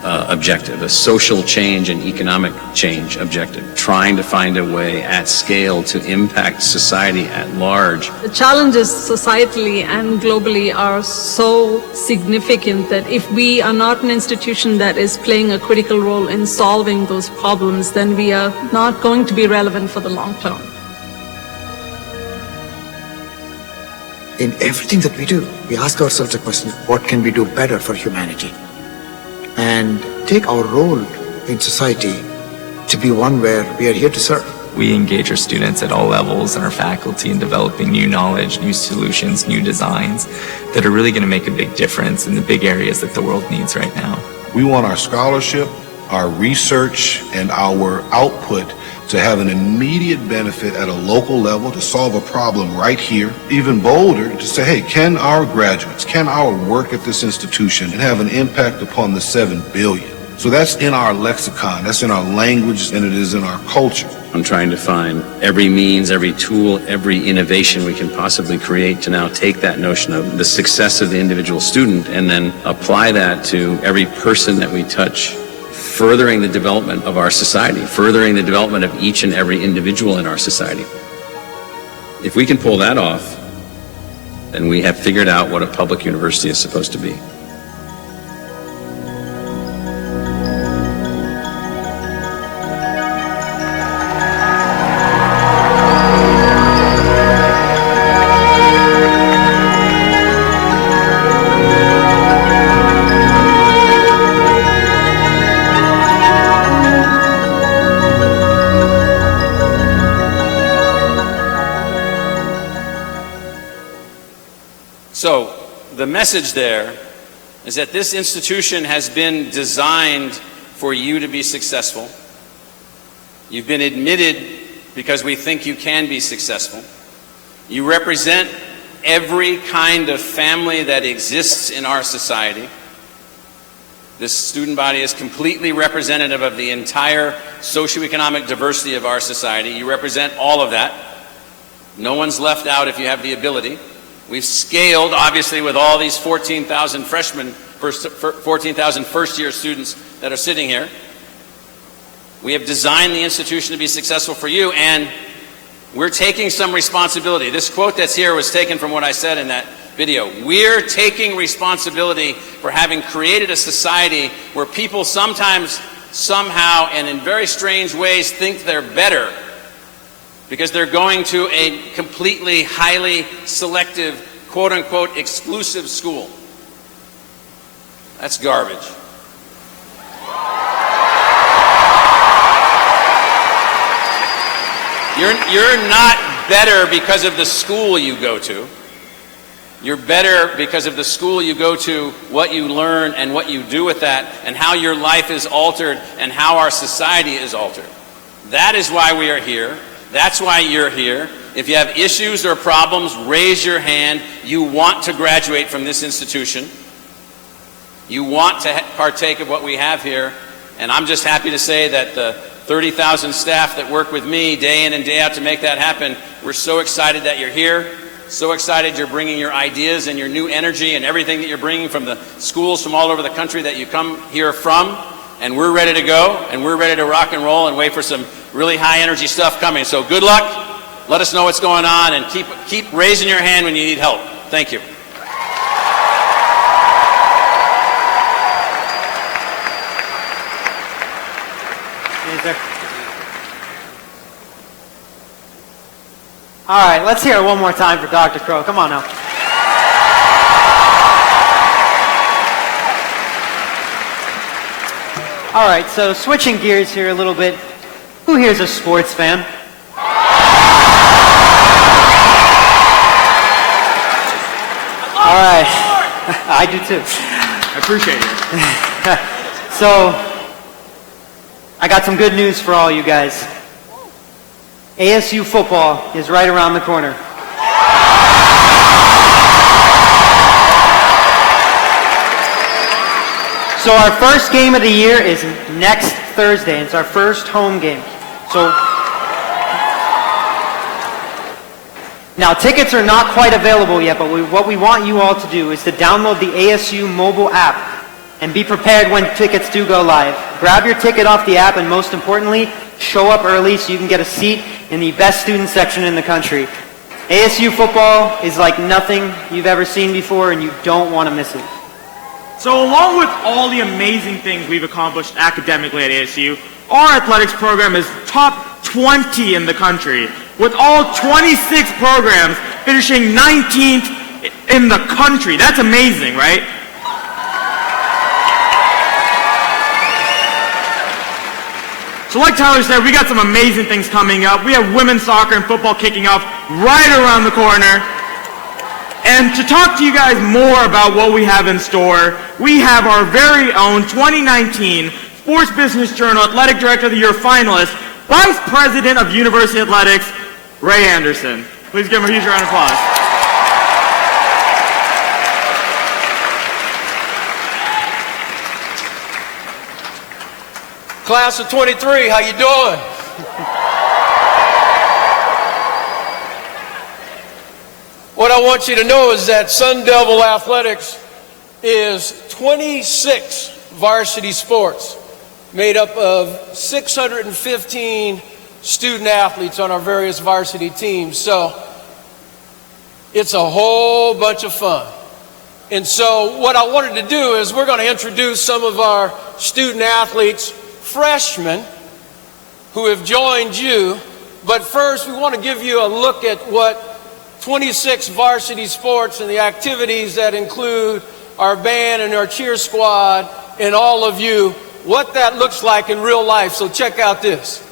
objective, a social change and economic change objective, trying to find a way at scale to impact society at large. The challenges societally and globally are so significant that if we are not an institution that is playing a critical role in solving those problems, then we are not going to be relevant for the long term. In everything that we do, we ask ourselves the question, what can we do better for humanity? And take our role in society to be one where we are here to serve. We engage our students at all levels and our faculty in developing new knowledge, new solutions, new designs that are really going to make a big difference in the big areas that the world needs right now. We want our scholarship, our research, and our output to have an immediate benefit at a local level to solve a problem right here. Even bolder, to say, hey, can our graduates, can our work at this institution have an impact upon the 7 billion? So that's in our lexicon, that's in our language, and it is in our culture. I'm trying to find every means, every tool, every innovation we can possibly create to now take that notion of the success of the individual student and then apply that to every person that we touch, furthering the development of our society, furthering the development of each and every individual in our society. If we can pull that off, then we have figured out what a public university is supposed to be. So the message there is that this institution has been designed for you to be successful. You've been admitted because we think you can be successful. You represent every kind of family that exists in our society. This student body is completely representative of the entire socioeconomic diversity of our society. You represent all of that. No one's left out if you have the ability. We've scaled, obviously, with all these 14,000 freshmen, 14,000 first-year students that are sitting here. We have designed the institution to be successful for you, and we're taking some responsibility. This quote that's here was taken from what I said in that video. We're taking responsibility for having created a society where people sometimes, somehow, and in very strange ways think they're better because they're going to a completely highly selective, quote-unquote, exclusive school. That's garbage. You're not better because of the school you go to. You're better because of the school you go to, what you learn and what you do with that, and how your life is altered and how our society is altered. That is why we are here. That's why you're here. If you have issues or problems, raise your hand. You want to graduate from this institution. You want to partake of what we have here. And I'm just happy to say that the 30,000 staff that work with me day in and day out to make that happen, we're so excited that you're here. So excited you're bringing your ideas and your new energy and everything that you're bringing from the schools from all over the country that you come here from. And we're ready to go, and we're ready to rock and roll and wait for some really high energy stuff coming. So good luck. Let us know what's going on, and keep raising your hand when you need help. Thank you. All right, let's hear it one more time for Dr. Crow. Come on now. All right, so switching gears here a little bit. Who here's a sports fan? All right, I do too. I appreciate it. So, I got some good news for all you guys. ASU football is right around the corner. So our first game of the year is next Thursday. It's our first home game. So now tickets are not quite available yet, but what we want you all to do is to download the ASU mobile app and be prepared when tickets do go live. Grab your ticket off the app, and most importantly, show up early so you can get a seat in the best student section in the country. ASU football is like nothing you've ever seen before, and you don't want to miss it. So along with all the amazing things we've accomplished academically at ASU, our athletics program is top 20 in the country, with all 26 programs finishing 19th in the country. That's amazing, right? So like Tyler said, we got some amazing things coming up. We have women's soccer and football kicking off right around the corner. And to talk to you guys more about what we have in store, we have our very own 2019 Sports Business Journal Athletic Director of the Year finalist, Vice President of University Athletics, Ray Anderson. Please give him a huge round of applause. Class of 23, how you doing? What I want you to know is that Sun Devil Athletics is 26 varsity sports made up of 615 student athletes on our various varsity teams. So it's a whole bunch of fun. And so what I wanted to do is we're going to introduce some of our student athletes, freshmen, who have joined you. But first, we want to give you a look at what 26 varsity sports and the activities that include our band and our cheer squad and all of you, what that looks like in real life. So check out this.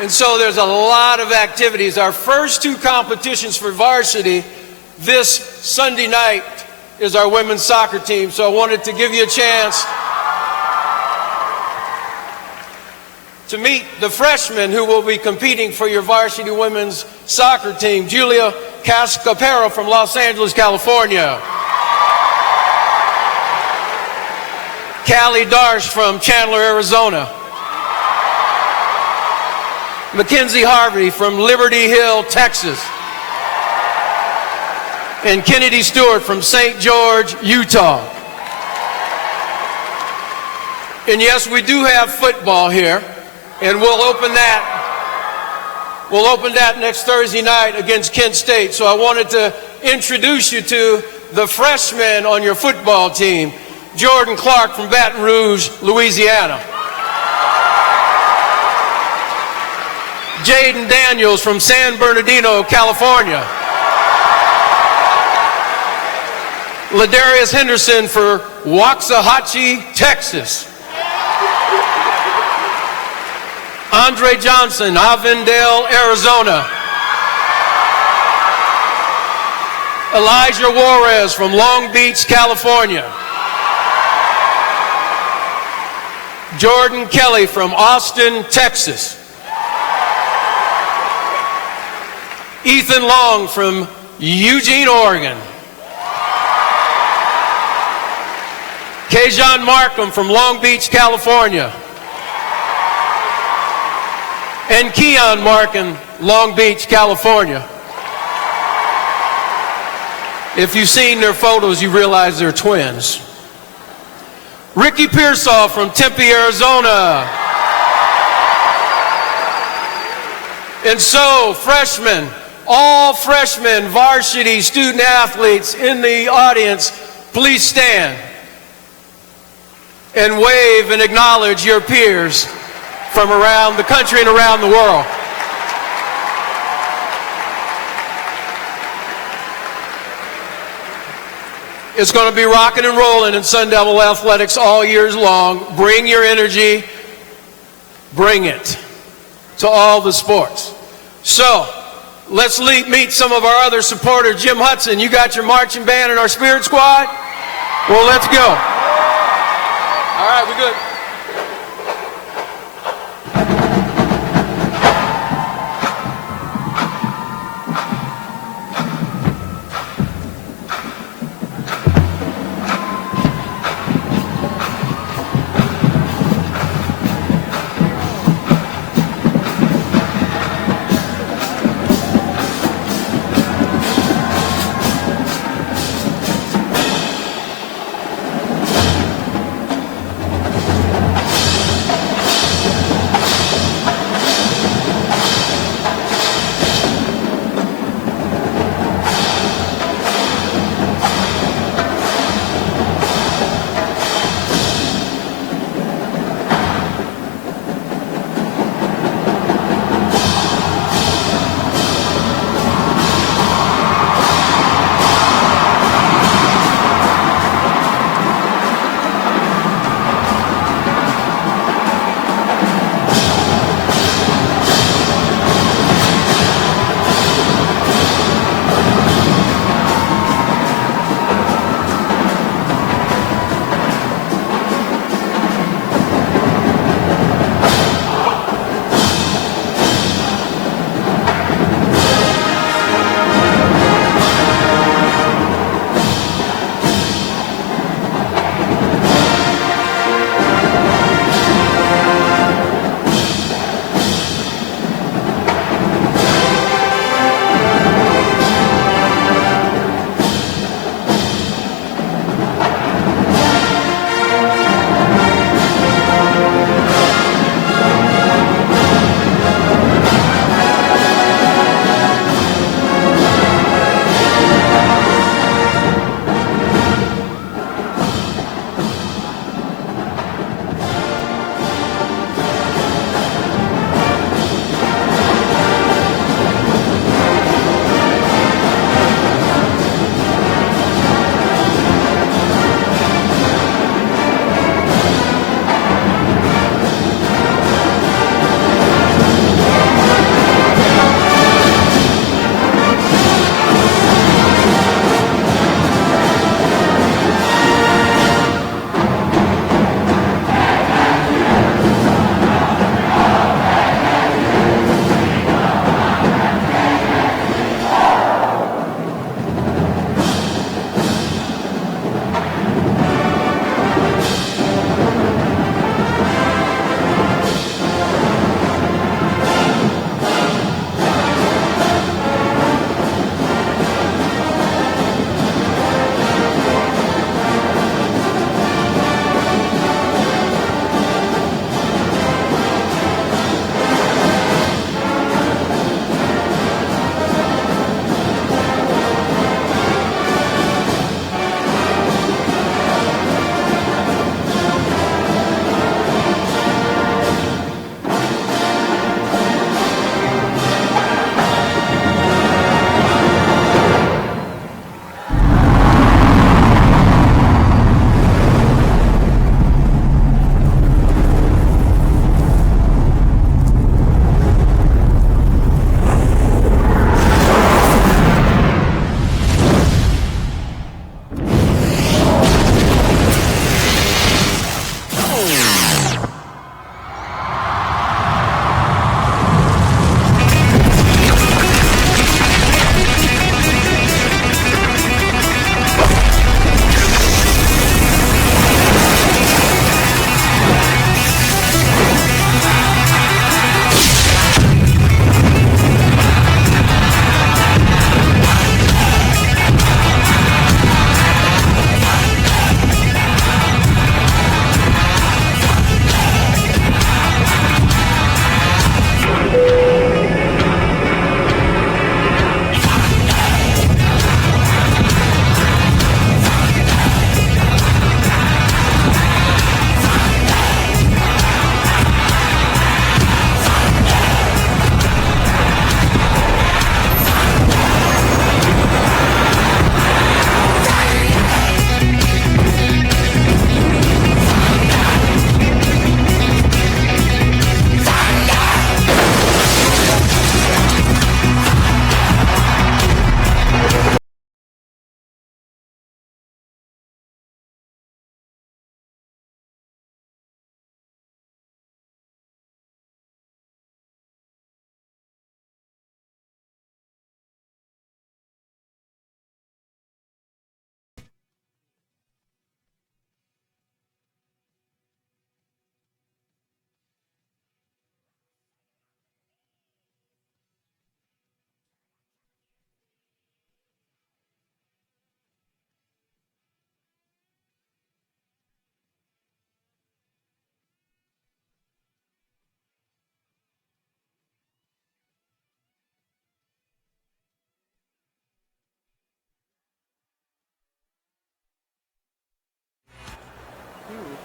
And so there's a lot of activities. Our first two competitions for varsity this Sunday night is our women's soccer team. So I wanted to give you a chance to meet the freshmen who will be competing for your varsity women's soccer team. Julia Cascapero from Los Angeles, California. Callie Darsh from Chandler, Arizona. Mackenzie Harvey from Liberty Hill, Texas. And Kennedy Stewart from St. George, Utah. And yes, we do have football here, and we'll open that next Thursday night against Kent State. So I wanted to introduce you to the freshmen on your football team. Jordan Clark from Baton Rouge, Louisiana. Jaden Daniels from San Bernardino, California. Ladarius Henderson for Waxahachie, Texas. Andre Johnson, Avondale, Arizona. Elijah Juarez from Long Beach, California. Jordan Kelly from Austin, Texas. Ethan Long from Eugene, Oregon. Kajon Markham from Long Beach, California. And Keon Markham, Long Beach, California. If you've seen their photos, you realize they're twins. Ricky Pearsall from Tempe, Arizona. And so, freshmen, all freshmen, varsity student athletes in the audience, please stand and wave and acknowledge your peers from around the country and around the world. It's going to be rocking and rolling in Sun Devil Athletics all years long. Bring your energy, bring it to all the sports. So, let's meet some of our other supporters. Jim Hudson, you got your marching band and our spirit squad? Well, let's go. All right, we're good.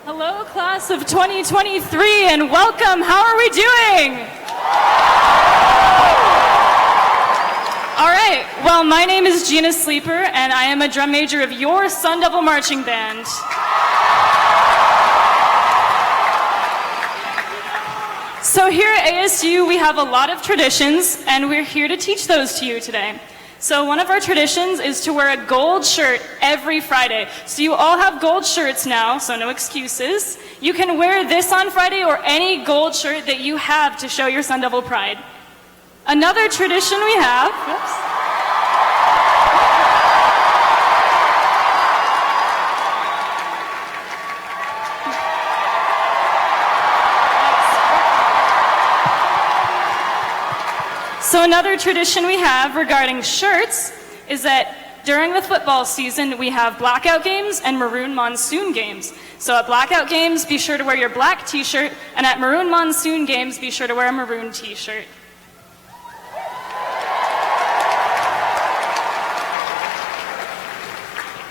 Hello, class of 2023, and welcome. How are we doing? All right, well, my name is Gina Sleeper, and I am a drum major of your Sun Devil Marching Band. So here at ASU, we have a lot of traditions, and we're here to teach those to you today. So one of our traditions is to wear a gold shirt every Friday. So you all have gold shirts now, so no excuses. You can wear this on Friday or any gold shirt that you have to show your Sun Devil pride. Another tradition we have, So another tradition we have regarding shirts is that during the football season, we have blackout games and maroon monsoon games. So at blackout games, be sure to wear your black t-shirt, and at maroon monsoon games, be sure to wear a maroon t-shirt.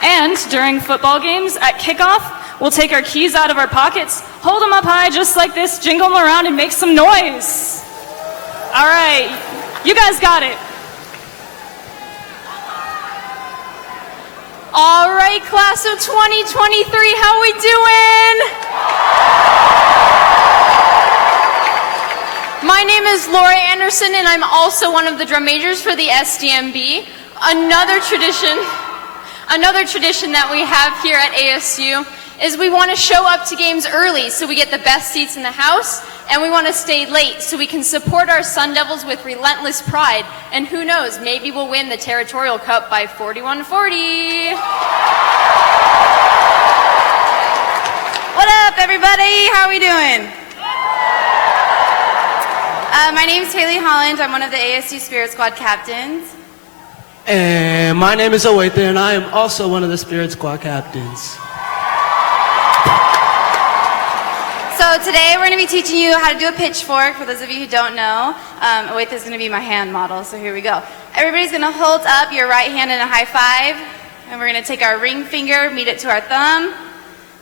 And during football games, at kickoff, we'll take our keys out of our pockets, hold them up high just like this, jingle them around, and make some noise. All right, you guys got it. All right, class of 2023, how we doing? My name is Laura Anderson, and I'm also one of the drum majors for the SDMB. Another tradition that we have here at ASU is we want to show up to games early so we get the best seats in the house, and we want to stay late so we can support our Sun Devils with relentless pride. And who knows, maybe we'll win the Territorial Cup by 41-40. What up, everybody? How are we doing? My name is Haley Holland. I'm one of the ASU Spirit Squad captains. And my name is Owaitha, and I am also one of the Spirit Squad captains. So today we're going to be teaching you how to do a pitchfork. For those of you who don't know, Owaitha is going to be my hand model, so here we go. Everybody's going to hold up your right hand in a high five, and we're going to take our ring finger, meet it to our thumb,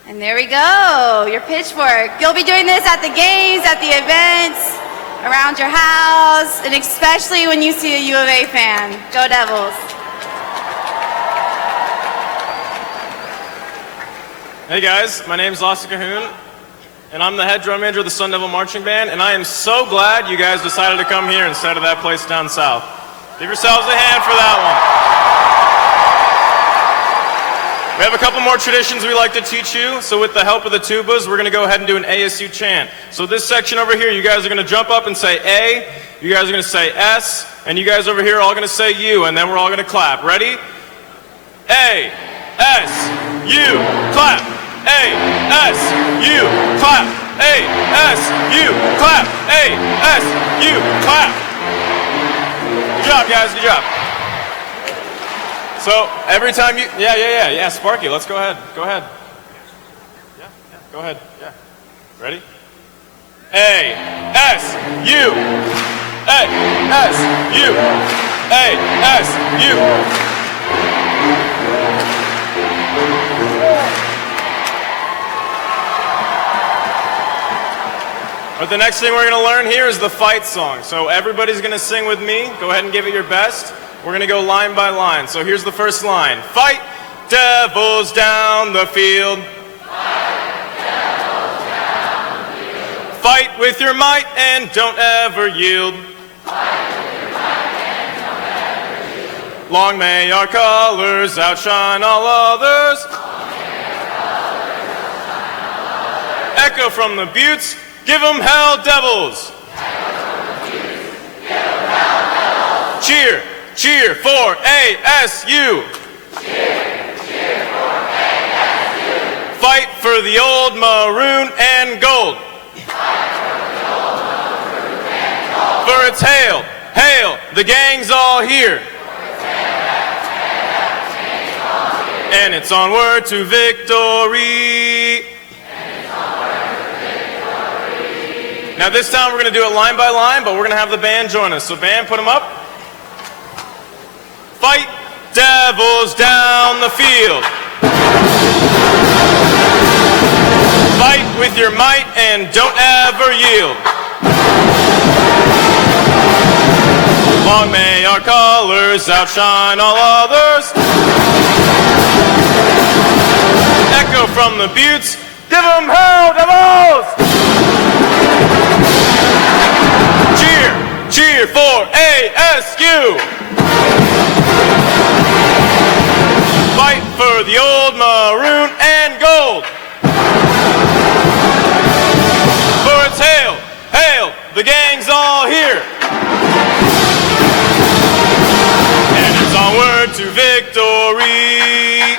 and there we go, your pitchfork. You'll be doing this at the games, at the events, around your house, and especially when you see a U of A fan. Go Devils. Hey guys, my name's Lassie Cahoon, and I'm the head drum major of the Sun Devil Marching Band, and I am so glad you guys decided to come here instead of that place down south. Give yourselves a hand for that one. We have a couple more traditions we like to teach you, so with the help of the tubas, we're going to go ahead and do an ASU chant. So this section over here, you guys are going to jump up and say A, you guys are going to say S, and you guys over here are all going to say U, and then we're all going to clap. Ready? A, S, U, clap. A, S, U, clap. A, S, U, clap. A, S, U, clap. Good job, guys, good job. So every time you, yeah, Sparky, let's go ahead. Go ahead. Yeah, go ahead. Yeah. Ready? A, S, U. A, S, U. A, S, U. But the next thing we're going to learn here is the fight song. So everybody's going to sing with me. Go ahead and give it your best. We're going to go line by line. So here's the first line. Fight devils down the field. Fight devils down the field. Fight with your might and don't ever yield. Fight with your might and don't ever yield. Long may our colors outshine all others. Long may our colors outshine all others. Echo from the buttes, give 'em hell devils. Echo from the buttes, give 'em hell devils. Cheer. Cheer for ASU. Cheer for ASU. Fight for the old maroon and gold. Fight for the old maroon and gold. For it's hail, hail, the gang's all here. For it's hail, hail, the gang's all here. And it's onward to victory. Now this time we're going to do it line by line, but we're going to have the band join us. So band, put them up. Fight devils down the field. Fight with your might and don't ever yield. Long may our colors outshine all others. Echo from the buttes, give 'em hell, devils! Cheer, cheer for ASU! Fight for the old maroon and gold. For it's hail, hail, the gang's all here. And it's onward to victory.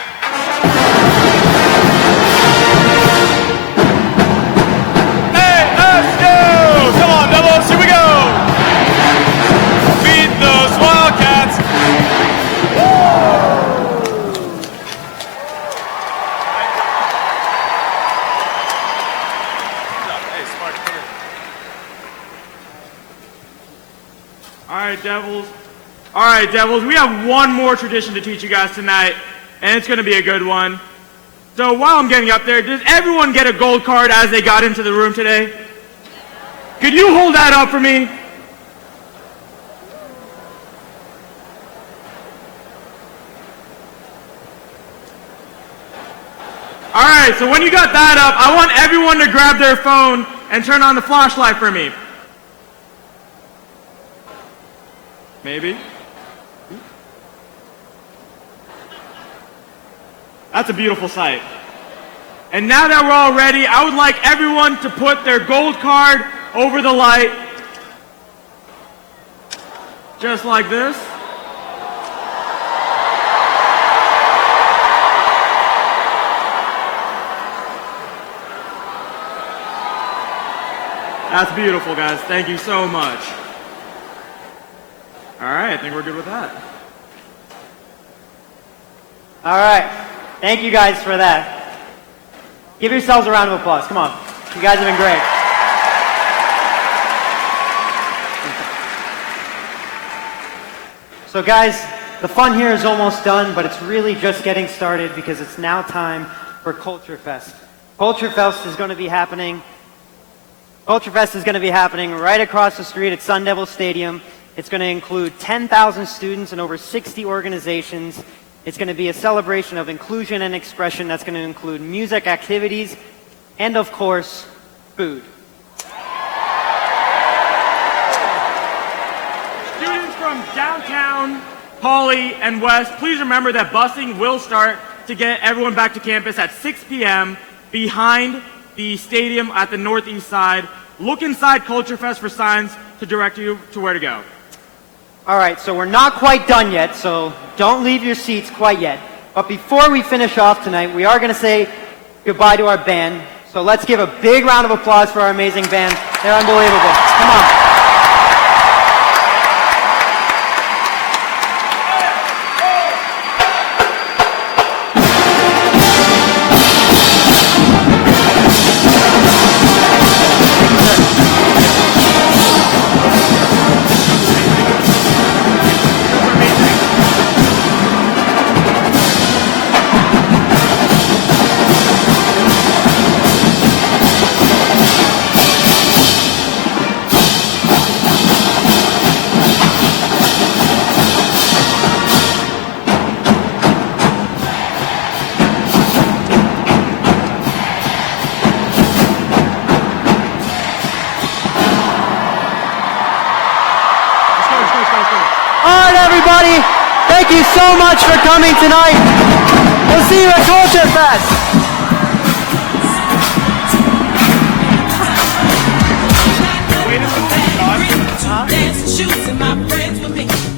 ASU! Come on, devils, here we go! Beat those Wildcats. Hey, Sparky, come here. All right, Devils, we have one more tradition to teach you guys tonight, and it's going to be a good one. So while I'm getting up there, does everyone get a gold card as they got into the room today? Could you hold that up for me? All right, so when you got that up, I want everyone to grab their phone and turn on the flashlight for me. Maybe. That's a beautiful sight. And now that we're all ready, I would like everyone to put their gold card over the light. Just like this. That's beautiful, guys. Thank you so much. All right, I think we're good with that. All right. Thank you guys for that. Give yourselves a round of applause. Come on. You guys have been great. So guys, the fun here is almost done, but it's really just getting started because it's now time for CultureFest. CultureFest is going to be happening right across the street at Sun Devil Stadium. It's going to include 10,000 students and over 60 organizations. It's going to be a celebration of inclusion and expression that's going to include music, activities, and of course, food. Students from downtown, Poly, and West, please remember that busing will start to get everyone back to campus at 6 p.m. behind the stadium at the northeast side. Look inside CultureFest for signs to direct you to where to go. All right, so we're not quite done yet, so don't leave your seats quite yet. But before we finish off tonight, we are going to say goodbye to our band. So let's give a big round of applause for our amazing band. They're unbelievable. Come on. Thank you so much for coming tonight. We'll see you at CultureFest. Dance and shoes and my friends with me.